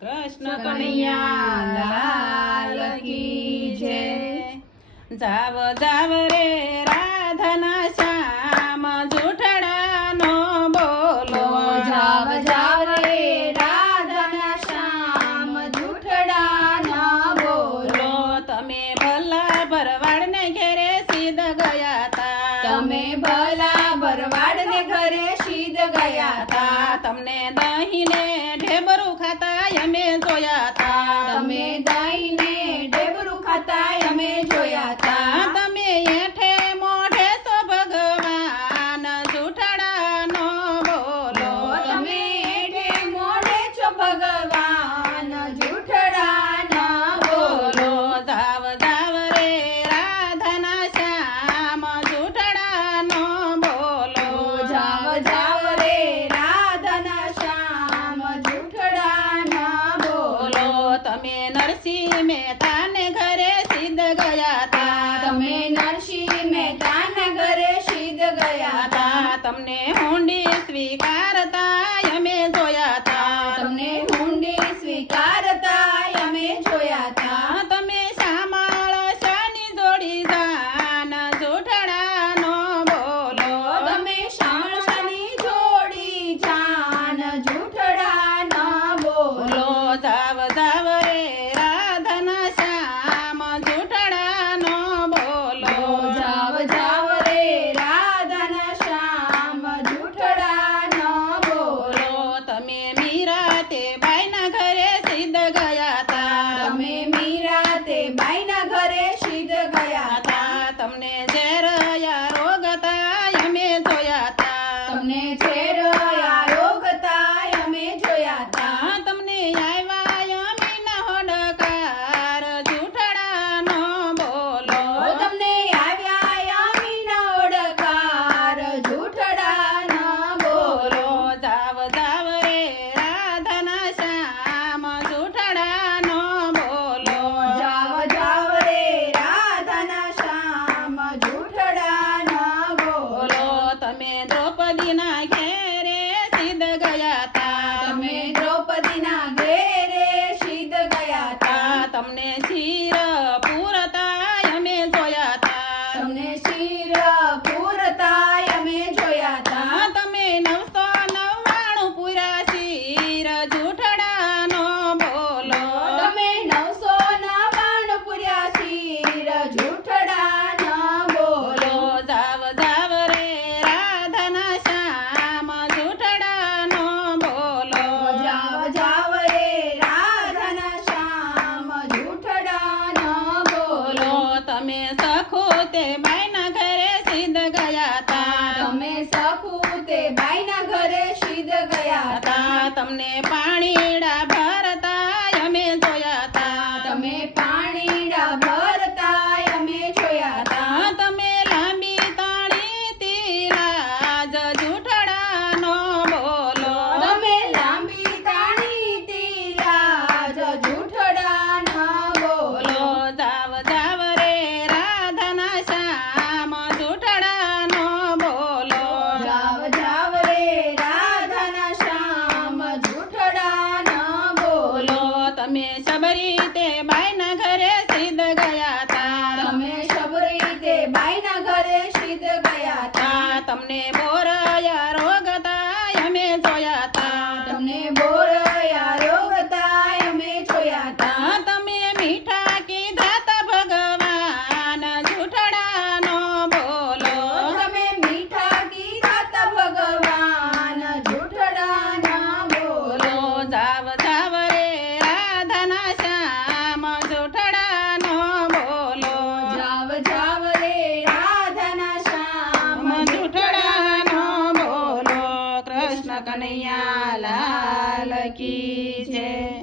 કૃષ્ણ કનૈયા લાલ કી જય। જાવ જાવ રે રાધાના શ્યામ જૂઠડા નો બોલો। જાવ જાવ રે રાધાના શ્યામ જૂઠડા ન બોલો। તમે ભલા ભરવાડને ઘેરે સીધ ગયા તા। તમે ભલા ભરવાડને ઘરે સીધ ગયા તા। તમને દહીંને ઢેબરું ખાતા અમે જોયા તા। તમે દહીંને ઢેબરું ખાતા અમે જોયા તા। તમે એઠે મોઢે સો ભગવાન જૂઠડા નો બોલો। તમે એઠે મોઢે છો ભગવાન જૂઠડા ન બોલો। જાવ જાવ રે રાધાના શ્યામ જૂઠડા નો બોલો। જાવ જાવ રે રાધાના શ્યામ જૂઠડા ન બોલો। તમે નરસિંહ મહેતાને ઘરે સીધ ગયા તા। તમે નરસિંહ મહેતાના ઘરે સીધ ગયા તા। તમને હુંડી સ્વીકારતા અમે જોયા તા। તમને હુંડી સ્વીકારતા અમે જોયા તા। તમે શામળ શાની જોડી જાન જૂઠડા નો બોલો। તમે શામળાની જોડી જાન જૂઠડા ન બોલો। જાવ જાવ રે રાધાના શ્યામ જૂઠડા નો બોલો। જાવ જાવ રે રાધાના શ્યામ જૂઠડા ન બોલો। તમે મીરા તે બાઈના ઘરે સીધ ગયા તા। તમે મીરા તે બાઈના ઘરે સીધ ગયા તા। તમને ઝેરયા રોગ તા અમે જોયા તા। તમને ઝેરયા રોગ તા અમે જોયા તા। તમને આવ્યા અમીના હોડકાર જૂઠડા નો બોલો। તમને આવ્યા અમીના ઓડકાર જૂઠડા ન બોલો। જાવ જાવ રે રાધાના શ્યામ જૂઠડા નો બોલો। જાવ જાવ રે રાધાના શ્યામ જૂઠડા ન બોલો। તમે દ્રૌપદીના ઘેરે સીધ ગયા તા। તમે દ્રૌપદીના ઘેરે સીધ ગયા તા। તમને શિર પૂરતા અમે જોયા તા। તમને શિર પૂરતા અમે જોયા તા। તમે 999 પૂરા શિર જૂઠડા નો બોલો। તમે 999 પૂર્યા શિર જૂઠડા ન બોલો। જાવ જાવ રે રાધાના શ્યામ જૂઠડા નો બોલો। જાવ જાવ રે રાધાના શ્યામ જૂઠડા ન બોલો। તમે સખો તે બાઈના ઘરે સીધ ગયા તા। તમે સખુ તે બાઈના ઘરે સીધ ગયા તા। તમને પાણીડા ભરતા અમે જોયા તા। તમે પાણીડા ભરતા અમે જોયા તા। તમે લાંબી તાળી તીરાજ જૂઠડા નો બોલો। તમે લાંબી તાણી તીરાજ જૂઠડા ન બોલો। જાવ જાવ રે રાધાના શ્યામ જૂઠડા નો બોલો। જાવ જાવ રે રાધાના શ્યામ જૂઠડા ન બોલો। તમે શબરી તે બાઈના ઘરે સીધ ગયા તા। તમે શબરી તે બાઈના ઘરે સીધ ગયા તા। તમને બોરયા રોગ તા અમે જોયા તા। તમને બોરયા રોગ તા અમે જોયા તા। તમે મીઠા કીધા તા ભગવાન જૂઠડા નો બોલો। તમે મીઠા કીધા તા ભગવાન જૂઠડા ન બોલો। જાવ જાવ રે રાધાના શ્યામ જૂઠડા નો બોલો। જાવ જાવ રે રાધાના શ્યામ જૂઠડા નો બોલો। કૃષ્ણ કનૈયા લાલ કી જય।